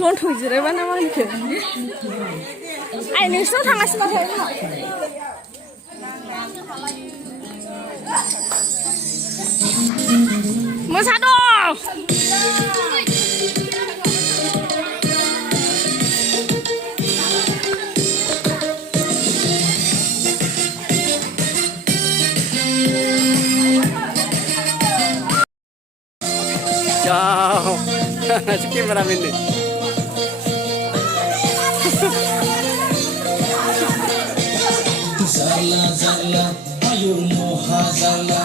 लन थुजिरायबा ना मा होनखो आइ नोंसिनाव थांगासिनो माथो मोसा दं Ciao, si cameraman nih. Zala zala, ayo moha zala,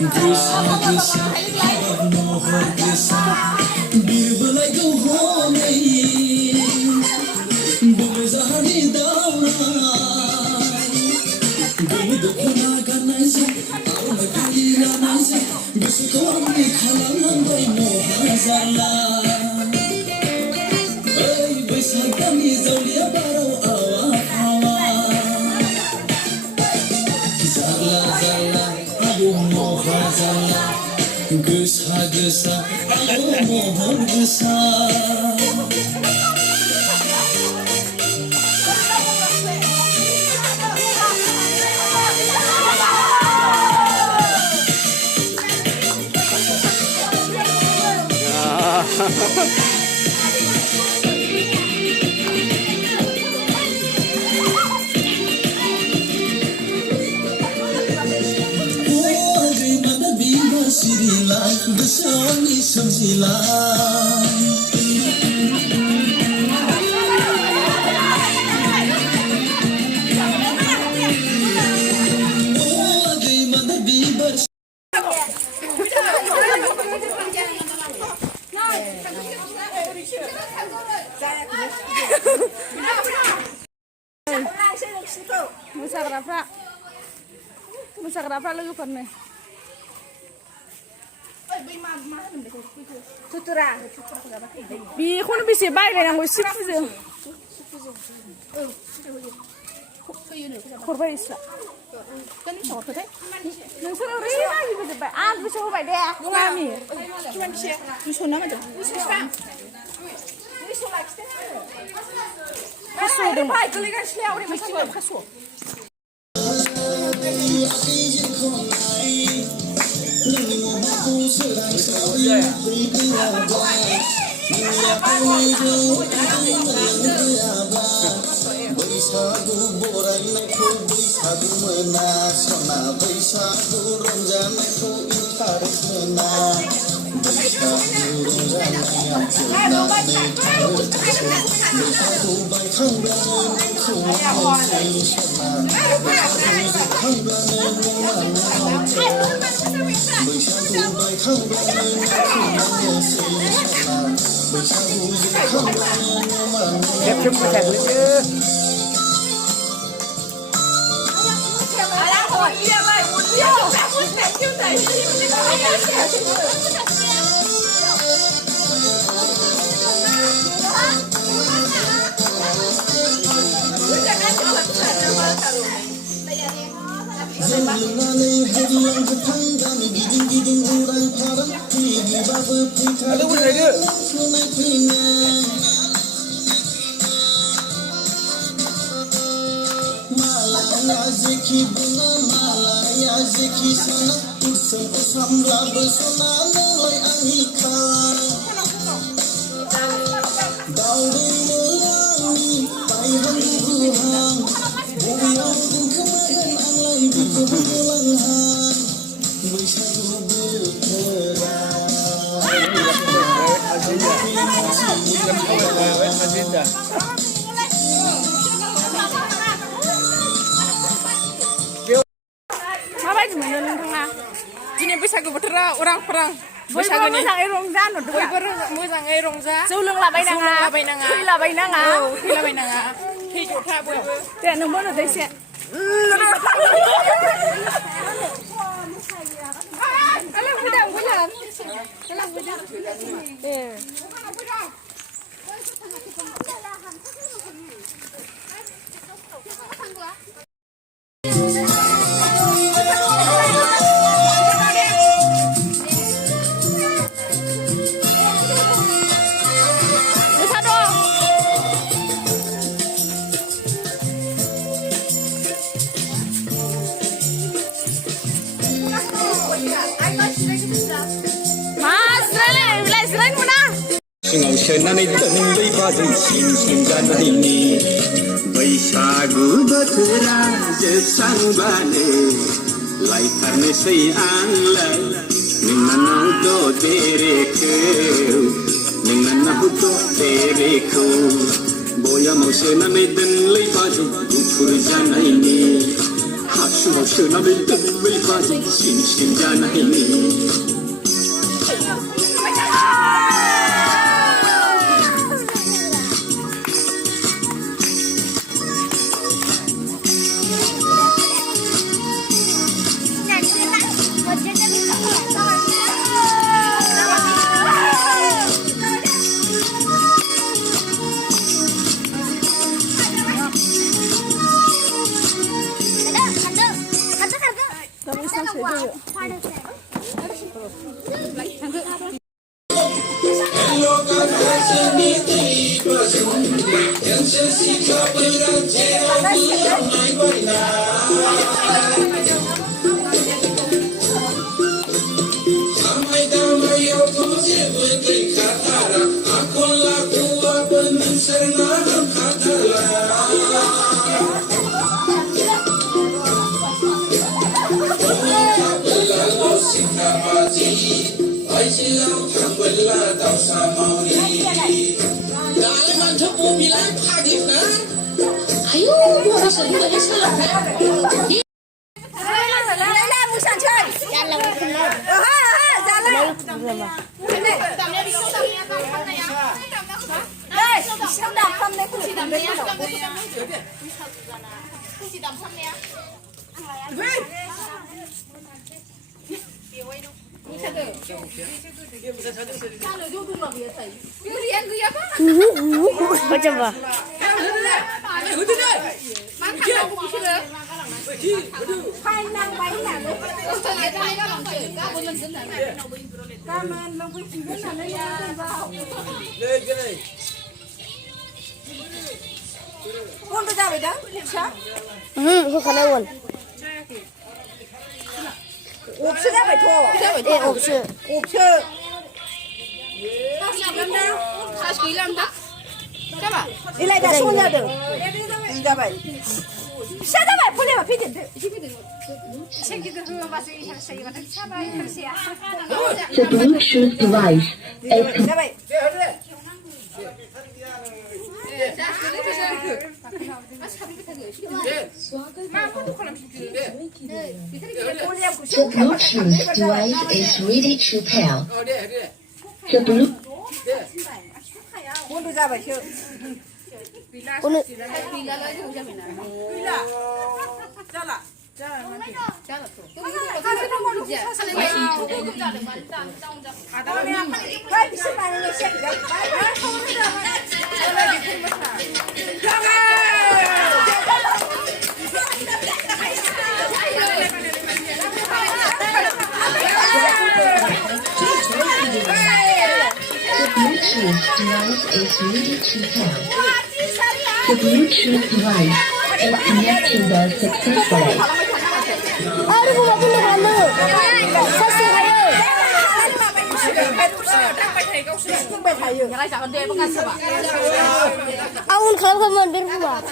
gisa gisa, ayo moha gisa, birbelai kau homai, bumezahani dauna, bumedok naga naisa, ayo magili naisa, gisa kau ni khalam nambai moha zala, ay besar kami zaulia baro awa awa. Zala zala, ayo moha zala, gesa gesa, ayo moha gesa. Sirilah, bersawani semsilah. Bagaimana bibar? Musagrafra लोगोफोरनो बेखौनो बेसे बायलायनांगौ सिफुजों हरबाय इस्रा नोंसोर ओरैबायदि होजोब्बाय आं दुइस' होबाय दे मामि दुइस' ना मादों फासस' होदोंमोन गोलैगासिनो ओरैबायदि फासस' बैसागु बरायनायखौ बैसागु मोना सना बैसागु रंजानायखौ इन्टारेस्ट मोना बैसागु रंजानायाव जोबनानै थाङो बैसागु बायखांब्लानो नोंखौ मोनसै सना बैसागु जोबखांब्लानो बुंनानै बैसागु बायखांब्लानो नोंखौ मोनसै सना बैसागु जोबखांब्लानो Zalunganay hadiang ketanggang giding-giding urang parang tinggi babu pintar sunai pinang malaya zeki bunga malaya zeki sana ursam usamla bersama mulai angikang daudi melangi payhan buruhang buyang dan kemayan alai berkebulangan बैसागु माबायदि mono नोंथाङा दिनै बैसागु बोथोरा उरां फारां बैसागुनि मोजाङै रंजा बयबो मोजाङै रंजा जौ लोंलाबायनाङा थैलाबायनाङा थै जथा बयबो दे नोंबो होनदो एसे सिङाव सोनानै दोनलै बाजै सिं सिं जानायनि बैसागु बोथोरा जोबस्रांबानो लायथारनोसै आंलाय नोंनाव ददेरेखौ नोंनाव ददेरेखौ बयामाव सोनानै दोनलै बाजै गुफुर जानायनि हासुङाव सोनानै दोनलै बाजै सिं सिं जानायनि Coba. 그거는 없어 잡아 더. 예, 없어. 없어. 다시 일한다. 잡아. 일하자 소녀들. 잡아. 잡아. 풀려봐 피디들. 새끼들 그거 봐서 이 향수 이거 잡아 이 향수야. The Bluetooth device is 잡아. the Bluetooth device is ready to pair. The Bluetooth 손도 잡아셔. 오늘 잘라. The Bluetooth device is connected successfully. 아이고 먹으러 가는 사실 가요. 아 오늘 가면 내려 봐.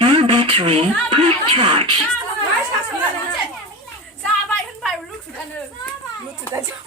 Your battery pre-charge. ซาไปขึ้นไปลูกสุดอันนึงลูกสุดอัน